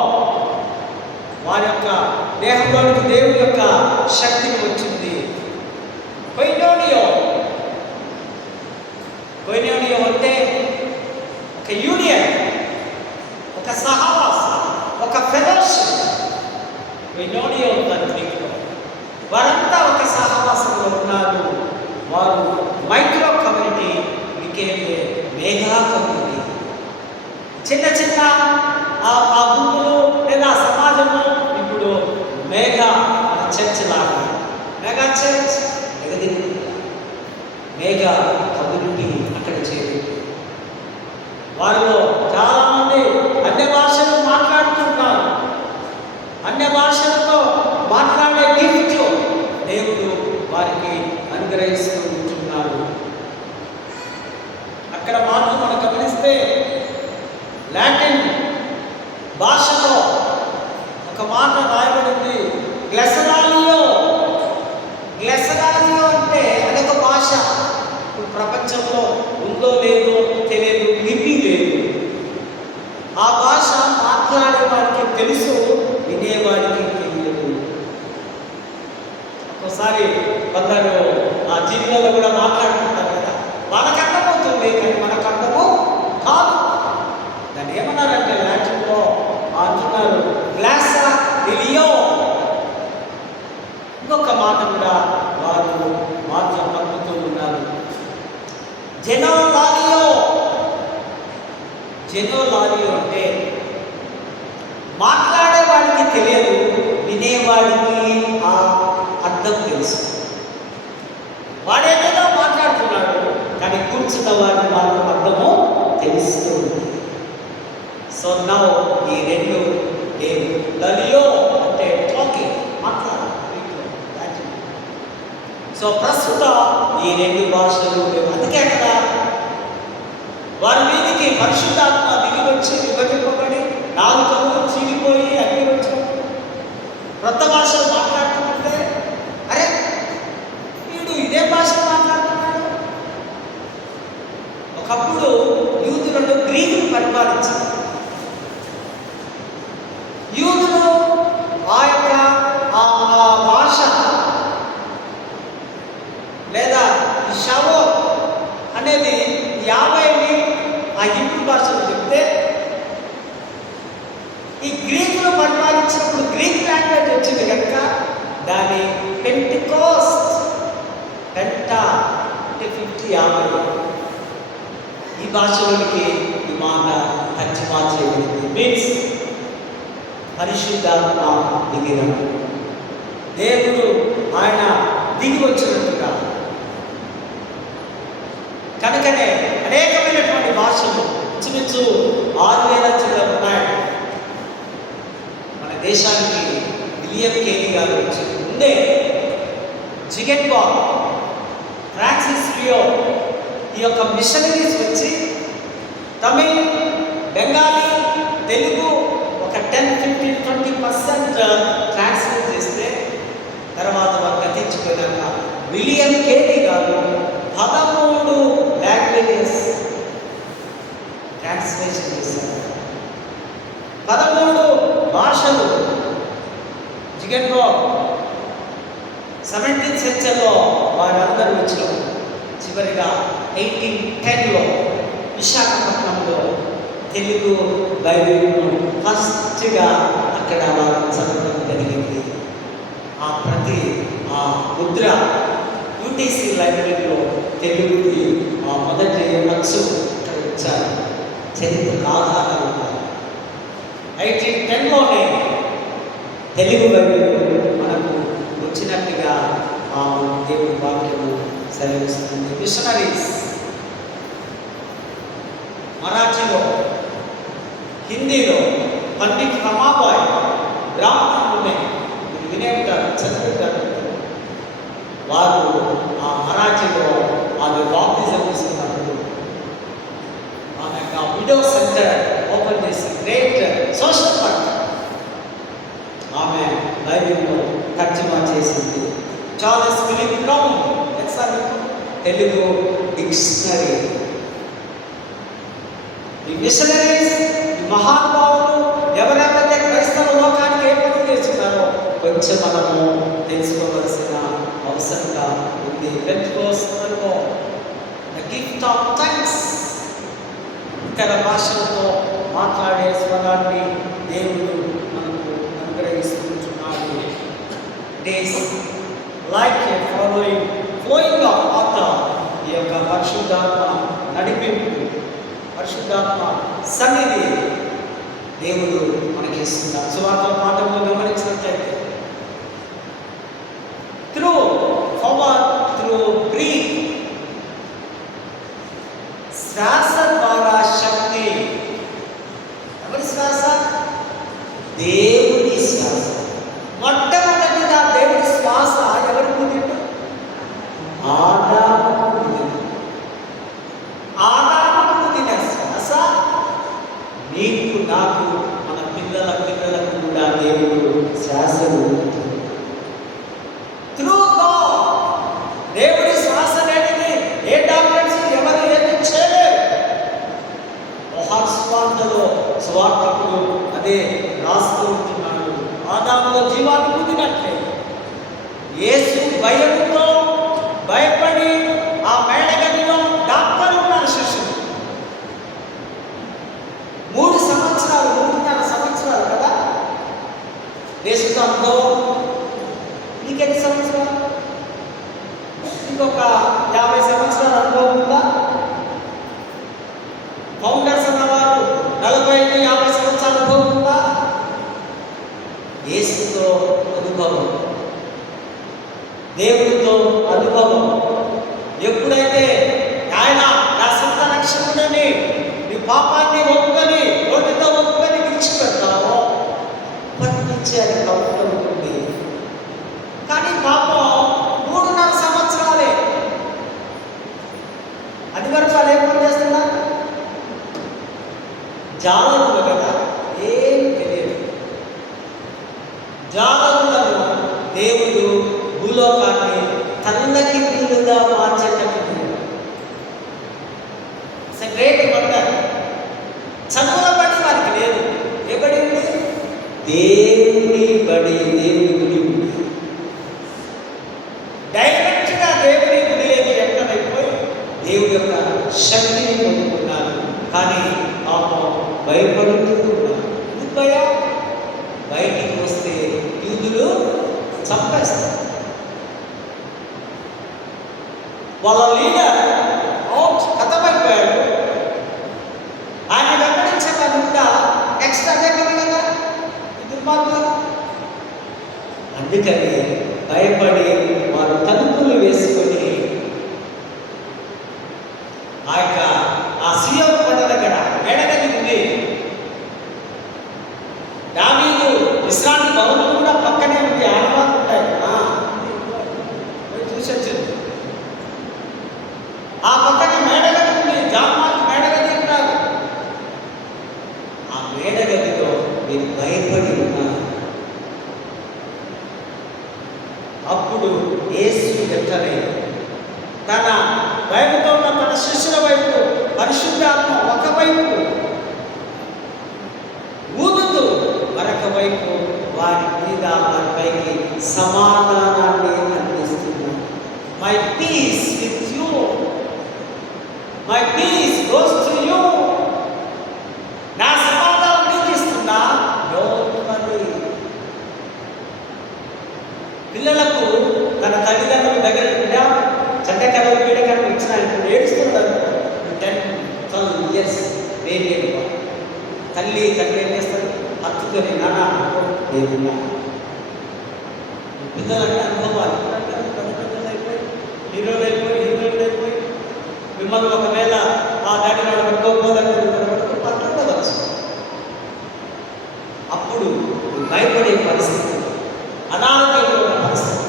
వారి యొక్క దేహంలోనికి దేవుని యొక్క శక్తిని వచ్చింది. కొయినోనియో అంటే ఒక యూనియన్, ఒక సహవాసం, ఒక ఫెలోషిప్. కొయినోనియో గ్రీకులో వారంతా ఒక సహవాసంలో ఉన్నారు. వారు micro community became a mega community. చిన్న చిన్న ఆ గుంపులు లేదా సమాజము ఇప్పుడు మెగా చర్చ్ లాగా, మెగా చర్చ్ ఎగదింది, మెగా కమ్యూనిటీ అక్కడ చేరింది. వారిలో చాలామంది అన్య భాషలు మాట్లాడుతున్నారు. అన్య భాషలతో మాట్లాడే గిఫ్ట్ దేవుడు వారికి అనుగ్రహిస్తూ ఉంటున్నాడు. అక్కడ మాత్రం మనం గమనిస్తే లాటిన్ భాషలో ఒక మాట రాయబడింది, గ్లెసరాలియో. గ్లెసరాలియో అంటే అదొక భాష. ఇప్పుడు ప్రపంచంలో ఉందో లేదో తెలియదు, లిపి లేదు. ఆ భాష మాట్లాడే వారికి తెలుసు, వినేవాడికి తెలియదు. ఒక్కోసారి కొందరు ఆ టీవీలలో కూడా మాట్లాడుకుంటారు కదా, వాళ్ళకి అర్థమవుతుంది కానీ మనకు అర్థము కాదు. దాన్ని ఏమన్నారంటే లాటిన్లో అంటున్నారు గ్లాసా రిలియో. ఇంకొక మాట కూడా వారు మాటలు పలుకుతూ ఉన్నారు, జెనోలాలియో. జెనోలాలియో అంటే మాట్లాడేవాడికి తెలియదు, వినేవాడికి ఆ అర్థం తెలుసు. వాడేదో మాట్లాడుతున్నాడు, కానీ కూర్చున్న వాడికి మాత్రం అర్థము తెలుస్తూ ఉంది. సో నౌ ఈ రెండు లలియో అంటే టాకింగ్, మాట్లాడాలి. సో ప్రస్తుతం ఈ రెండు భాషలు లేవు. అందుకే కదా వారి మీదకి పరిశుద్ధాత్మ దిగి వచ్చి విభజింపబడి నాలుకలు చీలిపోయి అగ్ని వచ్చాడు. క్రొత్త భాషలు మాట్లాడుతుంటే అరే వీడు ఇదే భాష మాట్లాడుతున్నాడు. ఒకప్పుడు యూదులను గ్రీకులు పరిపాలించారు. యూదులు ఆ యొక్క భాష లేదా షవో అనేది 50ని ఆ హిబ్రూ భాషలో చెప్తే, ఈ గ్రీకులు పరిపాలించినప్పుడు గ్రీక్ లాంగ్వేజ్ వచ్చింది కనుక దాని పెంటికోస్ట్, పెంటా అంటే 50 ఈ భాషలోనికి ఈ మాట తర్జుమా చేయబడింది. మీన్స్ పరిశుద్ధాత్మ దిగిన దేవుడు ఆయన దిగి వచ్చినట్టుగా. కనుకనే అనేకమైనటువంటి భాషలు ఇంచుమించు 6000 చిల్లర ఉన్నాయి. మన దేశానికి విలియం కేరీ గారు వచ్చి ముందే జిగెన్బాగ్, ఫ్రాన్సిస్ లియో ఈ యొక్క మిషనరీస్ వచ్చి తమిళ్, బెంగాలీ, తెలుగు ఒక 10-15-20% ట్రాన్స్లేట్ చేస్తే తర్వాత వారు గతించిపోయినాక విలియం కేరీ గారు 13 లాంగ్వేజెస్ ట్రాన్స్లేషన్ చేశారు. 13 భాషలు. జిగన్బాగ్ 17th సెంచరీలో వారందరూ వచ్చిన చివరిగా 1810లో విశాఖపట్నంలో తెలుగు బైబిల్ను ఫస్ట్గా అక్కడ వారు చదవడం జరిగింది. ఆ ప్రతి ఆ ముద్ర యూటీసీ లైబ్రరీలో తెలుగుకి ఆ మొదటి అచ్చు అక్కడ ఇచ్చారు. చరిత్ర ఆధారాలు ఉన్నాయి. 1810లోనే తెలుగు బైబిల్ మనకు వచ్చినట్టుగా ఆ దేవుడి వాక్యము సెలవిస్తుంది. మిషనరీస్ మరాఠీలో, హిందీలో పండిట్ రమాబాయ్, బ్రాహ్మణులనే మీరు వినే ఉంటారు, చదివింటారు. వారు ఆ మరాఠీలో ఆమె బాప్టిజం తీసుకున్నప్పుడు ఆమె విడో సెంటర్ ఓపెన్ చేసి గ్రేట్ సోషల్ వర్క్ ఆమె బైబిల్లో తర్జుమా చేసింది. Charles Philip Brown Telugu dictionary. ఈ మిషనరీస్, ఈ మహానుభావులు ఎవరెవరైతే క్రైస్తవ లోకానికి ఏ పనులు చేస్తున్నారో కొంచెం మనము తెలుసుకోవలసిన అవసరంగా ఉంది. పెంటెకోస్టల్లో ద గిఫ్ట్ ఆఫ్ థాంక్స్, ఇతర భాషలతో మాట్లాడే స్వరాన్ని దేవుడు మనకు అనుగ్రహిస్తున్నాడు. Days like a flowing of water, ఈ యొక్క పరిశుద్ధాత్మ నడిపింపు, పరిశుద్ధాత్మ సన్నిధి దేవుడు మనకి ఇస్తున్నారు. సువార్త పాఠంలో గమనించినట్లయితే త్రూ బ్రీత్, శ్వాస ద్వారా శక్తి. ఎవరి శ్వాస? దేవుడి శ్వాస. మొట్టమొదటిగా దేవుడి శ్వాస ఎవరి పుట్టిండు? ఆదాముకు పుట్టిన శ్వాస నీకు, నాకు, మన పిల్లలకు కూడా దేవుడు శ్వాసను త్రూ గాడ్. దేవుడి శ్వాస అనేది ఏ డాక్టర్స్ ఎవరు ఏమి చేయలేరు. స్వార్థలో స్వార్థకుడు అదే రాస్తూ ఉంటున్నాడు. ఆదాములో జీవాన్ని ఊదినట్లే యేసు భయంతో భయపడి ఆ మేడగదిలో డాక్టర్ ఉన్నారు శిష్యుడు. 3.5 సంవత్సరాలు కదా యేసుతో అనుభవం. నీకెన్ని సంవత్సరాలు? ఇంకొక 50 సంవత్సరాల అనుభవం ఉందా? ఫౌండర్స్ అన్నవారు దేవుడితో అనుభవం. ఎప్పుడైతే ఆయన నా సొంత రక్షకుడని నీ పాపాన్ని ఒప్పుకొని నోటితో ఒప్పుకొని విడిచిపెడతావో అప్పటి నుంచి అది కౌంట్ అవుతుంది. కానీ పాపం 3.5 సంవత్సరాలే. అది వరకు వాళ్ళు ఏం పని చేస్తున్నా జాగ్రత్తగా కదా, ఏం తెలియదు. జాగ్రత్తలను దేవుడు భూలోకాన్ని తల్లకి వీలుగా మార్చేటప్పుడు గ్రేట్ వండర్. చదువుల బడి వారికి లేదు. ఏ బడి ఉంది? దేవుని బడి, దేవుని గుడి ఉంది. డైరెక్ట్గా దేవుని గుడిలోకి ఎంటర్ అయిపోయి దేవుడి యొక్క శక్తిని పొందుకున్నారు. కానీ పాపం భయపడుతూ ఉన్నారు. ఎందుకు భయం? బయటికి వస్తే యూదులు చంపేస్తారు. వాళ్ళ లీడర్ అవుట్ కథమైపోయాడు. ఆయన వెంబడించే వాళ్ళు కూడా నెక్స్ట్ అదే కదా దుర్మార్గులు. అందుకని భయపడి వారు తలుపులు వేసుకొని ఆ సీఎం కొండ దగ్గర మేడగది ఉంది. దావీదు విశ్రాంతి భవనం కూడా పక్కనే ఉంది. ఆడవాళ్ళు ఉంటాయి, చూసొచ్చు. ఆ పక్కన మేడగది ఉంది. జామాకు మేడగది ఉంటారు. ఆ మేడగదిలో మీరు భయపడి ఉన్నారు. అప్పుడు యేసు వెంటనే తన వైపుతో ఉన్న తన శిష్యుల వైపు పరిశుద్ధాత్మ ఒకవైపు ఊదుతూ మరొక వైపు వారి మీద వారిపైకి సమాధానాన్ని అందిస్తున్నాడు. My peace with you, my peace goes to you. నా సమాధానం నీకు ఇస్తున్నా, డోంట్ వరీ. పిల్లలకు తన తల్లిదండ్రుల దగ్గర చట్టకరలు పీడకరలు ఇచ్చిన ఇప్పుడు ఏడుస్తున్నారు. 10-12 years వేరియల్ తల్లి తండ్రి ఏం చేస్తారు? హత్తుకొని నానా దేవున్నా. పిల్లలంటే అనుభవాలు అయిపోయి హీరోలు అయిపోయి మిమ్మల్ని ఒకవేళ ఆ డాడీ వాడు పట్టుకోకపోతే పట్టుకోవచ్చు. అప్పుడు భయపడే పరిస్థితి, అనారోగ్యంలో ఉన్న పరిస్థితి,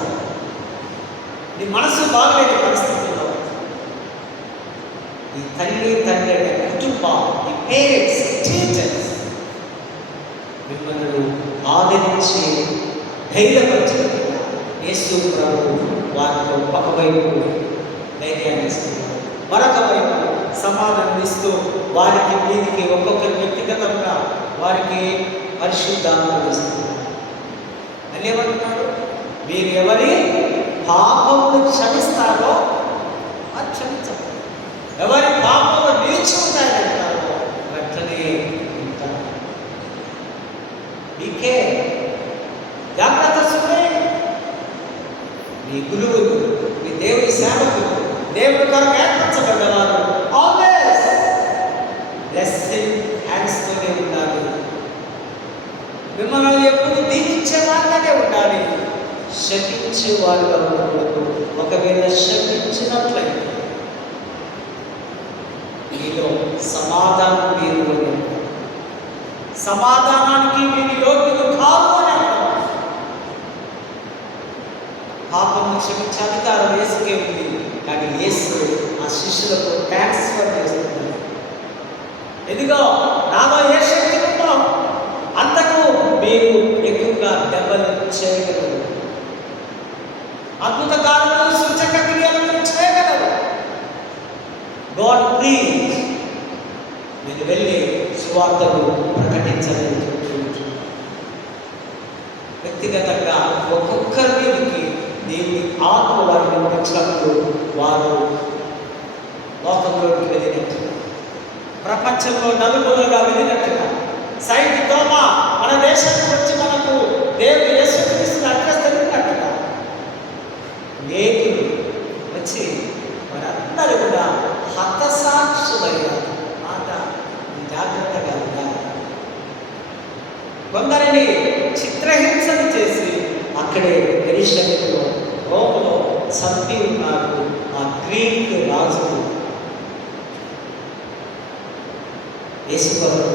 నీ మనసు బాగలేని పరిస్థితుల్లో ఈ తల్లి తండ్రి అనే కుటుంబం, ఈ పేరెంట్స్, టీచర్స్ మిమ్మల్ని ఆదరించి ధైర్యపరిచినట్టుగా యేసు ప్రభు వారితో ఒకవైపు ధైర్యాన్ని ఇస్తున్నారు, మరొక వైపు సమాధానం ఇస్తూ వారికి వీరికి ఒక్కొక్కరి వ్యక్తిగతంగా వారికి పరిశుద్ధాత్మ ఇస్తున్నారు. అని ఏమంటున్నాడు? మీరు ఎవరి పాపములు క్షమిస్తారో అది క్షమించాలి. ఎవరి పాపములు నిలిచి ఉంటాయంటారో వెంటనే ఉంటారు. మీకే జాగ్రత్త సుమే. మీ గురువులు, మీ దేవుని సేవకులు, దేవుడి కొరకు ఏర్పరచబడ్డవారు ఆల్వేస్ బ్లెస్సింగ్ హ్యాండ్స్తోనే ఉండాలి. మిమ్మల్ని ఎప్పుడు దీవించే వారిగానే ఉండాలి, శపించే వారుగా ఉండకూడదు. ఒకవేళ శపించినట్లయితే మీలో సమాధానం మీరు అని, సమాధానానికి మీరు యోగ్యులు కాదు అని అంటారు. పాపము క్షమించే అధికారం యేసుకే ఉంది. కానీ యేసు ఆ శిష్యులకు ట్రాన్స్ఫర్ చేస్తున్నారు. ఎదిగో నాలో ఏ శక్తి ఉందో అంతకు మీరు ఎక్కువగా దెబ్బలు చేయగలరు, అద్భుత కార్యాలు సూచక క్రియలు మీరు చేయగలరు. గాడ్ ప్లీజ్ మీరు వెళ్ళి సువార్తను ప్రకటించలేదు. వ్యక్తిగతంగా ఒక్కొక్కరి మీదకి దేవుని ఆత్మ వారిని వచ్చినప్పుడు వారు లోకంలోకి వెళ్ళినట్టుగా, ప్రపంచంలో నలుగురుగా వెళ్ళినట్టుగా, సైట్ తోమ మన దేశానికి వచ్చి మనకు దేవుడు యేసుక్రీస్తుని అడ్రస్ తెలిపినట్టుగా నేకులు వచ్చి వారందరూ కూడా హతసాక్షులయ్యారు. మాట జాగ్రత్తగా ఉండాలి. కొందరిని చిత్రహింసలు చేసి అక్కడే యెరూషలేములో, రోములో చంపి ఉన్నారు ఆ గ్రీక్ రాజు. యేసు కొరకు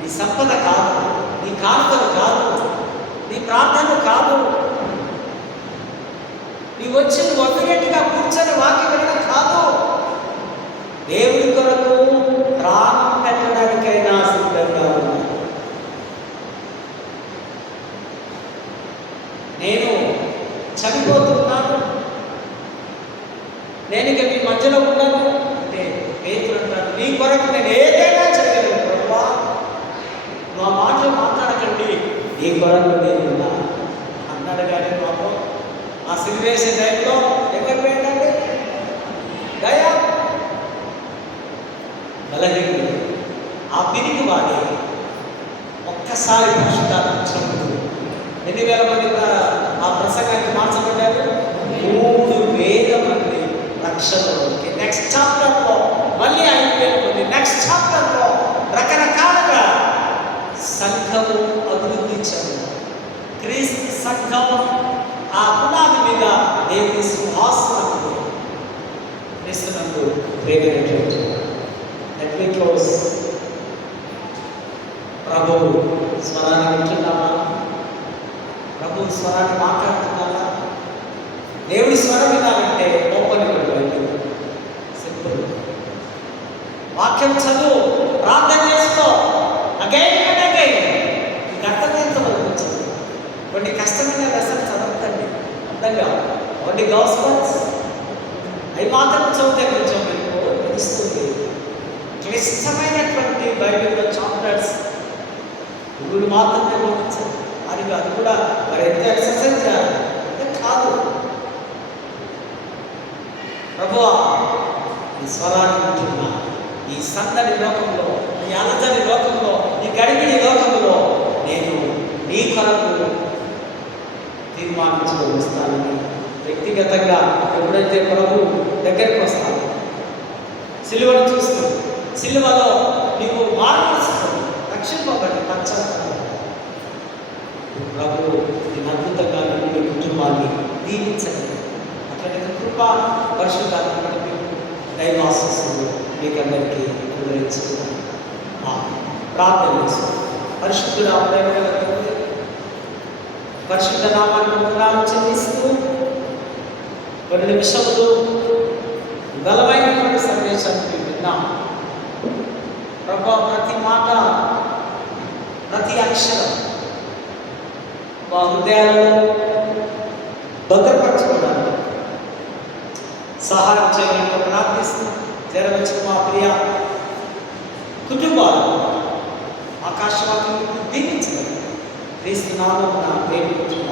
నీ సంపద కాదు, నీ కానుకలు కాదు, నీ ప్రార్థన కాదు, నీ వచ్చి ఒక్కగంటగా కూర్చొని వాక్యం వినడం కాదు. దేవుడి కొరకు ప్రాణం పెట్టడానికైనా సిద్ధంగా ఉన్నాను. నేను చనిపోతున్నాను, నేను ఇక మీ మధ్యలో ఉన్నాను అంటే పేతురు అంటాడు, నీ కొరకు నేను ఏదైనా చేయగలను ప్రభువా, నువ్వు ఆ మాటలు మాట్లాడకండి, నీ కొరకు నేను ఉన్నా అన్నాడు. కానీ పాపం ఆ సిలివేసే టైంలో ఎక్కడికి పోయిందండి? దయా బలహీనుడు ఆ పిరికి వాడి ఒక్కసారి పరిశుద్ధాత్మ చంపుతూ 8,000 మంది ఆ ప్రసంగానికి మార్చబడ్డారు. 3,000 మంది రక్షణలోకి. నెక్స్ట్ చాప్టర్లో మళ్ళీ 5,000 మంది. నెక్స్ట్ చాప్టర్లో రకరకాలుగా సంఘము అభివృద్ధి చెంది క్రీస్తు సంఘం ఆ పునాది మీద దేవుని సింహాసనము క్రీస్తునందు ప్రేమైనటువంటి ప్రభు స్వరాన్ని వింటున్నామా? ప్రభు స్వరాన్ని మాట్లాడుతున్నామా? దేవుడి స్వరం వినాలంటే ఓపెన్ ఇవ్వండి. సింపుల్. వాక్యం చదువు, ప్రార్థన చేసుకో, అగైన్ అండ్ అగైన్. మీకు అర్థమైనంత వరకు వచ్చింది. కొన్ని కష్టమైన లెసన్స్ చదవద్దండి, అర్థంగా కొన్ని గాస్పెల్స్ అవి మాత్రం చదివితే కొంచెం మీకు తెలుస్తుంది. క్లిష్టమైనటువంటి బైబిల్లో చాప్టర్స్ గురువులు మాత్రమే బోధించారు. అది కూడా మరి ఎంత ఎక్సర్సైజ్ చేయాలి అంటే కాదు. ప్రభువా, ఈ స్వరాన్ని వింటున్నా, ఈ సందడి లోకంలో, ఈ అలజడి లోకంలో, ఈ గడిబిడి లోకంలో నేను నీ కొరకు తీర్మానించుకొని వస్తానని వ్యక్తిగతంగా ఎప్పుడైతే ప్రభు దగ్గరికి వస్తాను, సిలువను చూస్తూ సిలువలో నీవు మార్పుస్తుంది, రక్షింపబడి పశ్చాత్తాపం. ప్రభు నేను అద్భుతంగా మీ కుటుంబాన్ని దీవించండి. అట్లనే కృప పరిశుద్ధాత్మ దైవాశీస్సులు మీకందరికీ అనుగ్రహించుకున్నాను. ప్రార్థన చేస్తాను. పరిశుద్ధుల ప్రేమ పరిశుద్ధ నామానికి వందనాలు చెల్లిస్తూ కొన్ని నిమిషములు బలమైనటువంటి సందేశాన్ని విన్నాం. ప్రభా, ప్రతి మాట, ప్రతి అక్షరం మా హృదయాలను భద్రపరచుకోవడానికి సహాయం చేయడానికి ప్రార్థిస్తూ చేరవచ్చిన మా ప్రియ కుటుంబాలు ఆకాశవాక్యం దీవించగలరు. క్రీస్తు నామమున వేడుకుంటున్నాను.